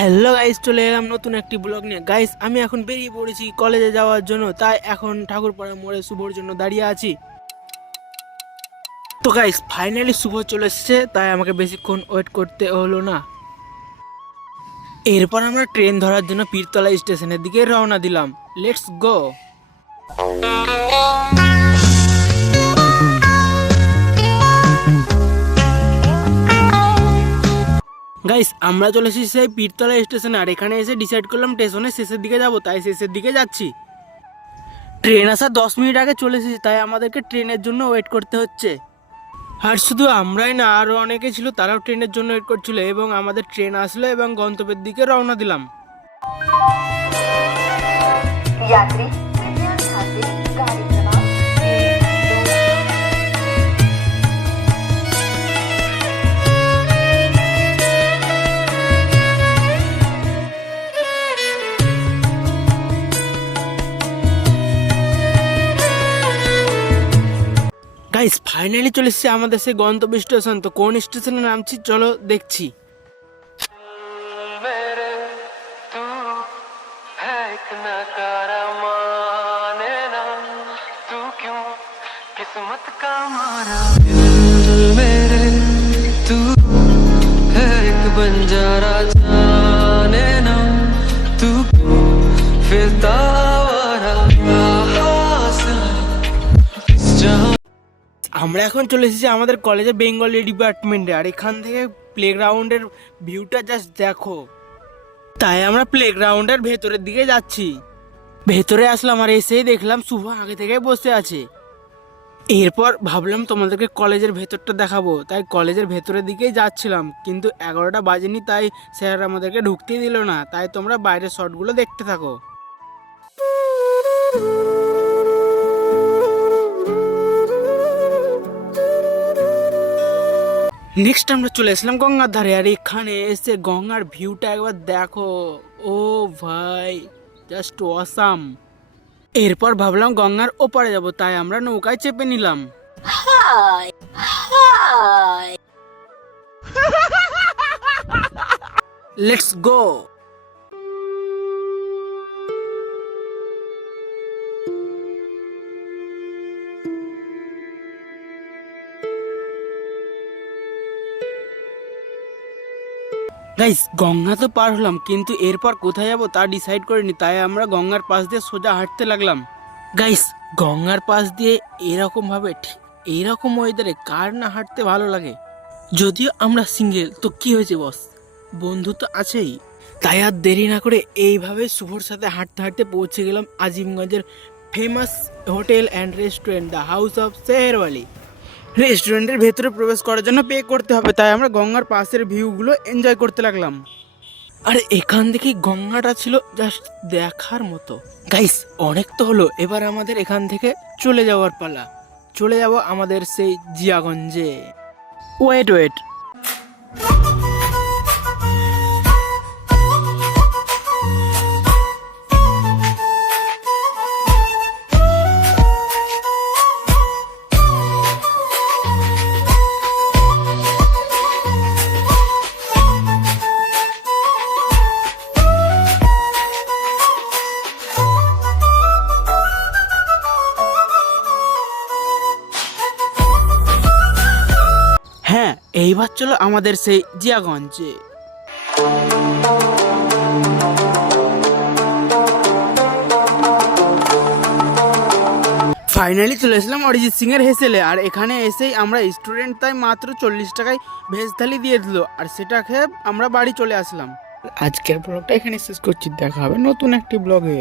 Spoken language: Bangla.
হ্যালো গাইস চলে এলাম নতুন একটি ব্লগ নিয়ে। গাইস আমি এখন বেরিয়ে পড়েছি কলেজে যাওয়ার জন্য, তাই এখন ঠাকুরপাড়া মোড়ে শুভর জন্য দাঁড়িয়ে আছি। তো গাইস ফাইনালি শুভ চলে এসেছে, তাই আমাকে বেশিক্ষণ ওয়েট করতে হলো না। এরপর আমরা ট্রেন ধরার জন্য পীরতলা স্টেশনের দিকে রওনা দিলাম। লেটস গো গাইস আমরা চলে এসেছি সেই পীরতলা স্টেশনে, আর এখানে এসে ডিসাইড করলাম স্টেশনের শেষের দিকে যাব, তাই শেষের দিকে যাচ্ছি। ট্রেন আসার দশ মিনিট আগে চলে এসেছি, তাই আমাদেরকে ট্রেনের জন্য ওয়েট করতে হচ্ছে। আর শুধু আমরাই না আরও অনেকে ছিল, তারাও ট্রেনের জন্য ওয়েট করছিল, এবং আমাদের ট্রেন আসলো এবং গন্তব্যের দিকে রওনা দিলাম। গাইস ফাইনালি চলে এসেছি আমাদের সেই গন্তব্য স্টেশন তো কোন স্টেশনে নামছি চলো দেখছি। मेरे আমরা এখন চলে এসেছি আমাদের কলেজের বেঙ্গলি ডিপার্টমেন্টে আর এখান থেকে প্লেগ্রাউন্ডের ভিউটা জাস্ট দেখো। তাই আমরা প্লেগ্রাউন্ডের ভেতরের দিকে যাচ্ছি। ভেতরে আসলাম আর এসেই দেখলাম শুভ আগে থেকে বসে আছে। এরপর ভাবলাম তোমাদেরকে কলেজের ভেতরটা দেখাবো। তাই কলেজের ভেতরের দিকেই যাচ্ছিলাম, কিন্তু এগারোটা বাজেনি তাই স্যার আমাদেরকে ঢুকতেই দিল না। তাই তোমরা বাইরের শটগুলো দেখতে থাকো। নেক্সট আমরা চলে এসলাম গঙ্গার ধারে আর এখানে এসে গঙ্গার ভিউটা একবার দেখো। ও ভাই জাস্ট অসাম এরপর ভাবলাম গঙ্গার ওপারে যাব তাই আমরা নৌকায় চেপে নিলাম। লেটস গো গাইস গঙ্গা তো পার হলাম, কিন্তু এরপর কোথায় যাব তা ডিসাইড করিনি, তাই আমরা গঙ্গার পাশ দিয়ে সোজা হাঁটতে লাগলাম। গাইস গঙ্গার পাশ দিয়ে এরকম ভাবে, ঠিক এইরকম ওয়েদারে কার না হাঁটতে ভালো লাগে? যদিও আমরা সিঙ্গেল তো কি হয়েছে বস বন্ধু তো আছেই। তাই আর দেরি না করে এইভাবে শুভর সাথে হাঁটতে হাঁটতে পৌঁছে গেলাম আজিমগঞ্জের famous hotel and restaurant the house of Seherwali রেস্টুরেন্টের ভেতরে প্রবেশ করার জন্য পে করতে হবে। তাই আমরা গঙ্গার পাশের ভিউগুলো এনজয় করতে লাগলাম। আর এখান থেকে গঙ্গাটা ছিল জাস্ট দেখার মতো। গাইস অনেক তো হলো। এবার আমাদের এখান থেকে চলে যাওয়ার পালা। চলে যাব আমাদের সেই জিয়াগঞ্জে। ওয়েট ওয়েট হ্যাঁ এইবার চলো আমাদের সেই জিয়াগঞ্জে। ফাইনালি চলে এসলাম অরিজিৎ সিং এর হেসেলে, আর এখানে এসেই আমরা স্টুডেন্ট তাই মাত্র চল্লিশ টাকায় ভেজ থালি দিয়ে দিল, আর সেটা খেয়ে আমরা বাড়ি চলে আসলাম। আজকের ব্লগটা এখানে শেষ করছি, দেখা হবে নতুন একটি ব্লগে